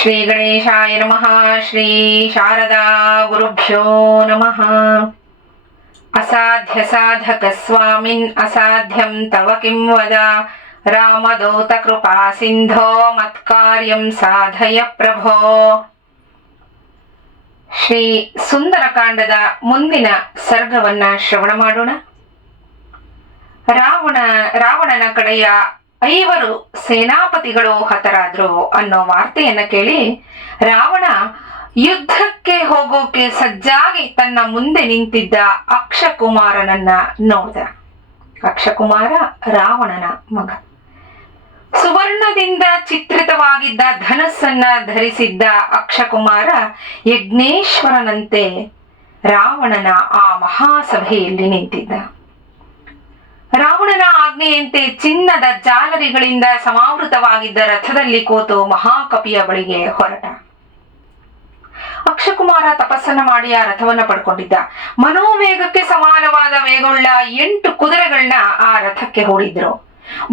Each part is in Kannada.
ಶ್ರೀ ಗಣೇಶಾಯ ನಮಃ. ಶ್ರೀ ಶಾರದಾ ಗುರುಭ್ಯೋ ನಮಃ. ಅಸಾಧ್ಯ ಸಾಧಕ ಸ್ವಾಮಿನ್ ಅಸಾಧ್ಯಂ ತವ ಕಿಂ ವದ. ರಾಮದೂತ ಕೃಪಾ ಸಿಂಧೋ ಮತ್ಕಾರ್ಯಂ ಸಾಧಯ ಪ್ರಭೋ. ಶ್ರೀ ಸುಂದರಕಾಂಡದ ಮುಂದಿನ ಸರ್ಗವನ್ನ ಶ್ರವಣ ಮಾಡೋಣ. ರಾವಣನ ಕಡೆಯ 5 ಸೇನಾಪತಿಗಳು ಹತರಾದ್ರು ಅನ್ನೋ ವಾರ್ತೆಯನ್ನ ಕೇಳಿ ರಾವಣ ಯುದ್ಧಕ್ಕೆ ಹೋಗೋಕೆ ಸಜ್ಜಾಗಿ ತನ್ನ ಮುಂದೆ ನಿಂತಿದ್ದ ಅಕ್ಷಕುಮಾರನನ್ನ ನೋಡ್ದ. ಅಕ್ಷಕುಮಾರ ರಾವಣನ ಮಗ. ಸುವರ್ಣದಿಂದ ಚಿತ್ರಿತವಾಗಿದ್ದ ಧನಸ್ಸನ್ನ ಧರಿಸಿದ್ದ ಅಕ್ಷಕುಮಾರ ಯಜ್ಞೇಶ್ವರನಂತೆ ರಾವಣನ ಆ ಮಹಾಸಭೆಯಲ್ಲಿ ನಿಂತಿದ್ದ. ರಾವಣನ ಆಜ್ಞೆಯಂತೆ ಚಿನ್ನದ ಜಾಲರಿಗಳಿಂದ ಸಮಾವೃತವಾಗಿದ್ದ ರಥದಲ್ಲಿ ಕೂತು ಮಹಾಕಪಿಯ ಬಳಿಗೆ ಹೊರಟ. ಅಕ್ಷಕುಮಾರ ತಪಸ್ಸನ್ನ ಮಾಡಿ ಆ ರಥವನ್ನ ಪಡ್ಕೊಂಡಿದ್ದ. ಮನೋವೇಗಕ್ಕೆ ಸಮಾನವಾದ ವೇಗವುಳ್ಳ 8 ಕುದುರೆಗಳನ್ನ ಆ ರಥಕ್ಕೆ ಹೂಡಿದ್ರು.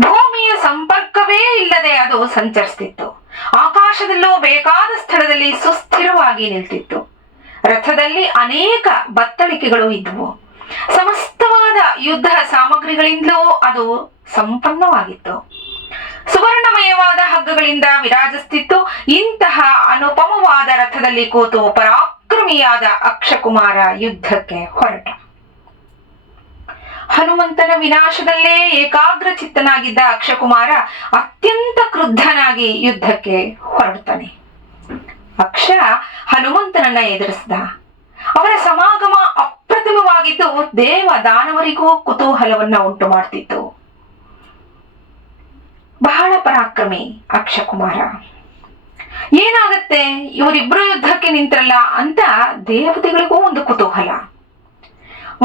ಭೂಮಿಯ ಸಂಪರ್ಕವೇ ಇಲ್ಲದೆ ಅದು ಸಂಚರಿಸ್ತಿತ್ತು. ಆಕಾಶದಲ್ಲೂ ಬೇಕಾದ ಸ್ಥಳದಲ್ಲಿ ಸುಸ್ಥಿರವಾಗಿ ನಿಲ್ತಿತ್ತು. ರಥದಲ್ಲಿ ಅನೇಕ ಬತ್ತಳಿಕೆಗಳು ಇದ್ವು. ಸಮಸ್ತವಾದ ಯುದ್ಧ ಸಾಮಗ್ರಿಗಳಿಂದಲೂ ಅದು ಸಂಪನ್ನವಾಗಿತ್ತು. ಸುವರ್ಣಮಯವಾದ ಹಗ್ಗಗಳಿಂದ ವಿರಾಜಿಸುತ್ತಿತ್ತು. ಇಂತಹ ಅನುಪಮವಾದ ರಥದಲ್ಲಿ ಕೂತು ಪರಾಕ್ರಮಿಯಾದ ಅಕ್ಷಕುಮಾರ ಯುದ್ಧಕ್ಕೆ ಹೊರಟ. ಹನುಮಂತನ ವಿನಾಶದಲ್ಲೇ ಏಕಾಗ್ರ ಚಿತ್ತನಾಗಿದ್ದ ಅಕ್ಷಕುಮಾರ ಅತ್ಯಂತ ಕ್ರುದ್ಧನಾಗಿ ಯುದ್ಧಕ್ಕೆ ಹೊರಡ್ತಾನೆ. ಅಕ್ಷ ಹನುಮಂತನನ್ನ ಎದುರಿಸಿದ. ಅವರ ಸಮಾಗಮ ಅಪ್ರತಿಮವಾಗಿದ್ದು ದೇವ ದಾನವರಿಗೂ ಕುತೂಹಲವನ್ನ ಉಂಟು ಮಾಡ್ತಿತ್ತು. ಬಹಳ ಪರಾಕ್ರಮಿ ಅಕ್ಷಕುಮಾರ. ಏನಾಗತ್ತೆ ಇವರಿಬ್ರು ಯುದ್ಧಕ್ಕೆ ನಿಂತ್ರಲ್ಲ ಅಂತ ದೇವತೆಗಳಿಗೂ ಒಂದು ಕುತೂಹಲ.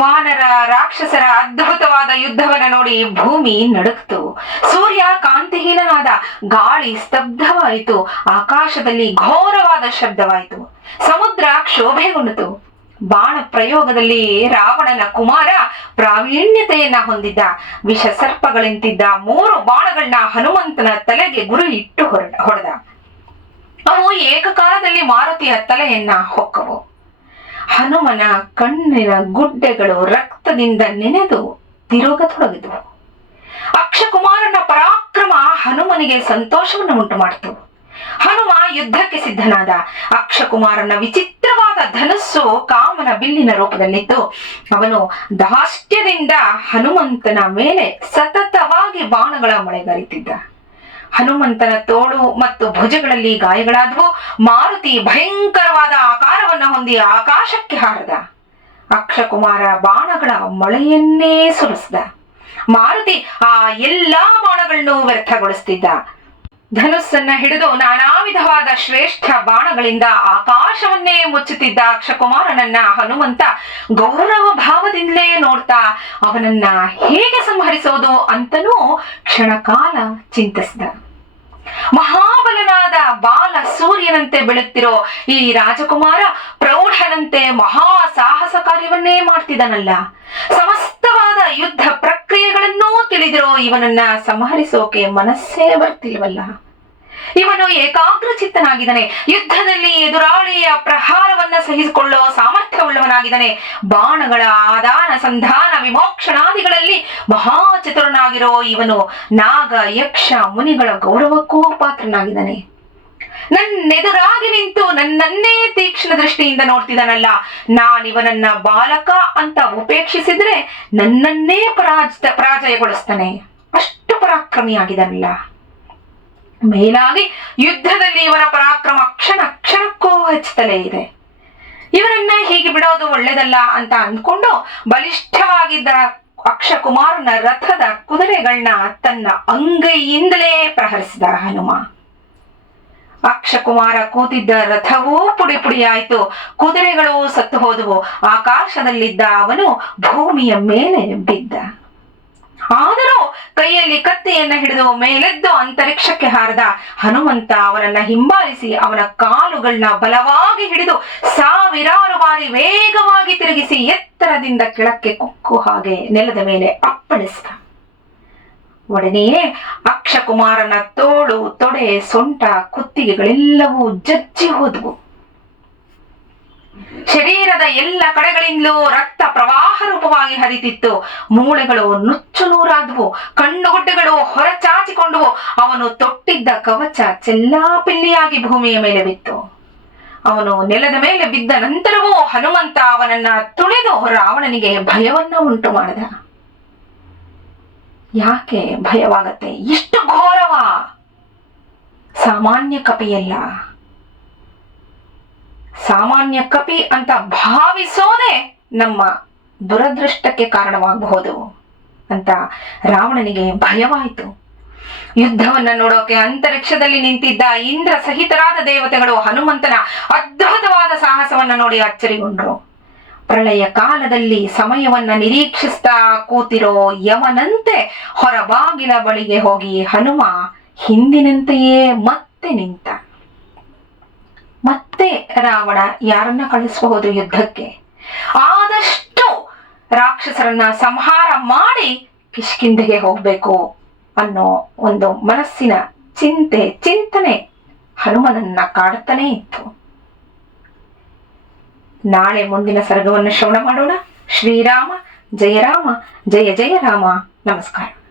ವಾನರ ರಾಕ್ಷಸರ ಅದ್ಭುತವಾದ ಯುದ್ಧವನ್ನ ನೋಡಿ ಭೂಮಿ ನಡುಕ್ತು. ಸೂರ್ಯ ಕಾಂತಿಹೀನನಾದ. ಗಾಳಿ ಸ್ತಬ್ಧವಾಯಿತು. ಆಕಾಶದಲ್ಲಿ ಘೋರವಾದ ಶಬ್ದವಾಯಿತು. ಸಮುದ್ರ ಕ್ಷೋಭೆಗೊಂಡಿತು. ಬಾಣ ಪ್ರಯೋಗದಲ್ಲಿ ರಾವಣನ ಕುಮಾರ ಪ್ರಾವೀಣ್ಯತೆಯನ್ನ ಹೊಂದಿದ್ದ. ವಿಷ ಸರ್ಪಗಳಂತಿದ್ದ 3 ಬಾಣಗಳನ್ನ ಹನುಮಂತನ ತಲೆಗೆ ಗುರಿ ಇಟ್ಟು ಹೊಡೆದ. ಅವು ಏಕಕಾಲದಲ್ಲಿ ಮಾರುತಿಯ ತಲೆಯನ್ನ ಹೊಕ್ಕವು. ಹನುಮನ ಕಣ್ಣಿನ ಗುಡ್ಡೆಗಳು ರಕ್ತದಿಂದ ನೆನೆದು ತಿರುಗತೊಡಗಿದವು. ಅಕ್ಷಕುಮಾರನ ಪರಾಕ್ರಮ ಹನುಮನಿಗೆ ಸಂತೋಷವನ್ನು ಉಂಟು ಮಾಡಿತು. ಹನುಮ ಯುದ್ಧಕ್ಕೆ ಸಿದ್ಧನಾದ. ಅಕ್ಷಕುಮಾರನ ವಿಚಿತ್ರವಾದ ಧನಸ್ಸು ಕಾಮನ ಬಿಲ್ಲಿನ ರೂಪದಲ್ಲಿತ್ತು. ಅವನು ದಾಷ್ಟ್ಯದಿಂದ ಹನುಮಂತನ ಮೇಲೆ ಸತತವಾಗಿ ಬಾಣಗಳ ಮಳೆಗರಿತಿದ್ದ. ಹನುಮಂತನ ತೋಳು ಮತ್ತು ಭುಜಗಳಲ್ಲಿ ಗಾಯಗಳಾದವು. ಮಾರುತಿ ಭಯಂಕರವಾದ ಆಕಾರವನ್ನು ಹೊಂದಿ ಆಕಾಶಕ್ಕೆ ಹಾರದ. ಅಕ್ಷಕುಮಾರ ಬಾಣಗಳ ಮಳೆಯನ್ನೇ ಸುರಿಸಿದ. ಮಾರುತಿ ಆ ಎಲ್ಲಾ ಬಾಣಗಳನ್ನು ವ್ಯರ್ಥಗೊಳಿಸ್ತಿದ್ದ. ಧನುಸ್ಸನ್ನ ಹಿಡಿದು ನಾನಾ ವಿಧವಾದ ಶ್ರೇಷ್ಠ ಬಾಣಗಳಿಂದ ಆಕಾಶವನ್ನೇ ಮುಚ್ಚುತ್ತಿದ್ದ ಅಕ್ಷಕುಮಾರನನ್ನ ಹನುಮಂತ ಗೌರವ ಭಾವದಿಂದಲೇ ನೋಡ್ತಾ ಅವನನ್ನ ಹೇಗೆ ಸಂಹರಿಸೋದು ಅಂತನೂ ಕ್ಷಣಕಾಲ ಚಿಂತಿಸಿದ. ಮಹಾಬಲನಾದ ಬಾಲ ಸೂರ್ಯನಂತೆ ಬೆಳಗ್ತಿರೋ ಈ ರಾಜಕುಮಾರ ಪ್ರೌಢನಂತೆ ಮಹಾ ಸಾಹಸ ಕಾರ್ಯವನ್ನೇ ಮಾಡ್ತಿದ್ದಾನಲ್ಲ. ಸಮಸ್ತವಾದ ಯುದ್ಧ ಪ್ರಕ್ರಿಯೆಗಳನ್ನೂ ತಿಳಿದಿರೋ ಇವನನ್ನ ಸಂಹರಿಸೋಕೆ ಮನಸ್ಸೇ ಬರ್ತಿಲ್ವಲ್ಲ. ಇವನು ಏಕಾಗ್ರ ಚಿತ್ತನಾಗಿದ್ದಾನೆ. ಯುದ್ಧದಲ್ಲಿ ಎದುರಾಳಿಯ ಪ್ರಹಾರವನ್ನ ಸಹಿಸಿಕೊಳ್ಳೋ ಸಾಮರ್ಥ್ಯವುಳ್ಳವನಾಗಿದ್ದಾನೆ. ಬಾಣಗಳ ಆದಾನ ಸಂಧಾನ ವಿಮೋಕ್ಷಣಾದಿಗಳಲ್ಲಿ ಮಹಾಚತುರನಾಗಿರೋ ಇವನು ನಾಗ ಯಕ್ಷ ಮುನಿಗಳ ಗೌರವಕ್ಕೂ ಪಾತ್ರನಾಗಿದ್ದಾನೆ. ನನ್ನೆದುರಾಗಿ ನಿಂತು ನನ್ನನ್ನೇ ತೀಕ್ಷ್ಣ ದೃಷ್ಟಿಯಿಂದ ನೋಡ್ತಿದ್ದಾನಲ್ಲ. ನಾನಿವನನ್ನ ಬಾಲಕ ಅಂತ ಉಪೇಕ್ಷಿಸಿದ್ರೆ ನನ್ನನ್ನೇ ಪರಾಜಯಗೊಳಿಸ್ತಾನೆ. ಅಷ್ಟು ಪರಾಕ್ರಮಿಯಾಗಿದ್ದಾನಲ್ಲ. ಮೇಲಾಗಿ ಯುದ್ಧದಲ್ಲಿ ಇವನ ಪರಾಕ್ರಮ ಕ್ಷಣ ಕ್ಷಣಕ್ಕೂ ಹೆಚ್ಚುತ್ತಲೇ ಇದೆ. ಇವರನ್ನ ಹೀಗೆ ಬಿಡೋದು ಒಳ್ಳೇದಲ್ಲ ಅಂತ ಅಂದ್ಕೊಂಡು ಬಲಿಷ್ಠವಾಗಿದ್ದ ಅಕ್ಷಕುಮಾರನ ರಥದ ಕುದುರೆಗಳನ್ನ ತನ್ನ ಅಂಗೈಯಿಂದಲೇ ಪ್ರಹರಿಸಿದ ಹನುಮ. ಅಕ್ಷಕುಮಾರ ಕೂತಿದ್ದ ರಥವೂ ಪುಡಿ ಪುಡಿಯಾಯಿತು. ಕುದುರೆಗಳು ಸತ್ತು ಹೋದವು. ಆಕಾಶದಲ್ಲಿದ್ದ ಅವನು ಭೂಮಿಯ ಮೇಲೆ ಬಿದ್ದ. ಆದರೂ ಕೈಯಲ್ಲಿ ಕತ್ತಿಯನ್ನ ಹಿಡಿದು ಮೇಲೆದ್ದು ಅಂತರಿಕ್ಷಕ್ಕೆ ಹಾರದ ಹನುಮಂತ ಅವನನ್ನ ಹಿಂಬಾಲಿಸಿ ಅವನ ಕಾಲುಗಳನ್ನ ಬಲವಾಗಿ ಹಿಡಿದು ಸಾವಿರಾರು ಬಾರಿ ವೇಗವಾಗಿ ತಿರುಗಿಸಿ ಎತ್ತರದಿಂದ ಕೆಳಕ್ಕೆ ಕುಕ್ಕು ಹಾಗೆ ನೆಲದ ಮೇಲೆ ಅಪ್ಪಳಿಸಿದ. ಒಡನೆಯೇ ಅಕ್ಷಕುಮಾರನ ತೋಳು, ತೊಡೆ, ಸೊಂಟ, ಕುತ್ತಿಗೆಗಳೆಲ್ಲವೂ ಜಜ್ಜಿ ಹೋದವು. ಶರೀರದ ಎಲ್ಲ ಕಡೆಗಳಿಂದಲೂ ರಕ್ತ ಪ್ರವಾಹ ರೂಪವಾಗಿ ಹರಿತಿತ್ತು. ಮೂಳೆಗಳು ನುಚ್ಚು ನೂರಾದವು, ಕಣ್ಣುಗುಡ್ಡೆಗಳು ಹೊರಚಾಚಿಕೊಂಡವು. ಅವನು ತೊಟ್ಟಿದ್ದ ಕವಚ ಚೆಲ್ಲಾಪಿಲ್ಲಿಯಾಗಿ ಭೂಮಿಯ ಮೇಲೆ ಬಿತ್ತು. ಅವನು ನೆಲದ ಮೇಲೆ ಬಿದ್ದ ನಂತರವೂ ಹನುಮಂತ ಅವನನ್ನ ತುಳಿದು ರಾವಣನಿಗೆ ಭಯವನ್ನ ಉಂಟು ಮಾಡಿದ. ಯಾಕೆ ಭಯವಾಗತ್ತೆ? ಇಷ್ಟು ಘೋರವ? ಸಾಮಾನ್ಯ ಕಪಿಯಲ್ಲ. ಸಾಮಾನ್ಯ ಕಪಿ ಅಂತ ಭಾವಿಸೋದೇ ನಮ್ಮ ದುರದೃಷ್ಟಕ್ಕೆ ಕಾರಣವಾಗಬಹುದು ಅಂತ ರಾವಣನಿಗೆ ಭಯವಾಯಿತು. ಯುದ್ಧವನ್ನ ನೋಡೋಕೆ ಅಂತರಿಕ್ಷದಲ್ಲಿ ನಿಂತಿದ್ದ ಇಂದ್ರ ಸಹಿತರಾದ ದೇವತೆಗಳು ಹನುಮಂತನ ಅದ್ಭುತವಾದ ಸಾಹಸವನ್ನ ನೋಡಿ ಅಚ್ಚರಿಗೊಂಡ್ರು. ಪ್ರಳಯ ಕಾಲದಲ್ಲಿ ಸಮಯವನ್ನ ನಿರೀಕ್ಷಿಸ್ತಾ ಕೂತಿರೋ ಯವನಂತೆ ಹೊರಬಾಗಿಲ ಬಳಿಗೆ ಹೋಗಿ ಹನುಮ ಹಿಂದಿನಂತೆಯೇ ಮತ್ತೆ ನಿಂತ. ಮತ್ತೆ ರಾವಣ ಯಾರನ್ನ ಕಳಿಸಬಹುದು ಯುದ್ಧಕ್ಕೆ? ಆದಷ್ಟು ರಾಕ್ಷಸರನ್ನ ಸಂಹಾರ ಮಾಡಿ ಕಿಷ್ಕಿಂಧೆಗೆ ಹೋಗ್ಬೇಕು ಅನ್ನೋ ಒಂದು ಮನಸ್ಸಿನ ಚಿಂತನೆ ಹನುಮನನ್ನ ಕಾಡುತ್ತಾನೇ ಇತ್ತು. ನಾಳೆ ಮುಂದಿನ ಸರ್ಗವನ್ನು ಶ್ರವಣ ಮಾಡೋಣ. ಶ್ರೀರಾಮ ಜಯ ರಾಮ, ಜಯ ಜಯ ರಾಮ. ನಮಸ್ಕಾರ.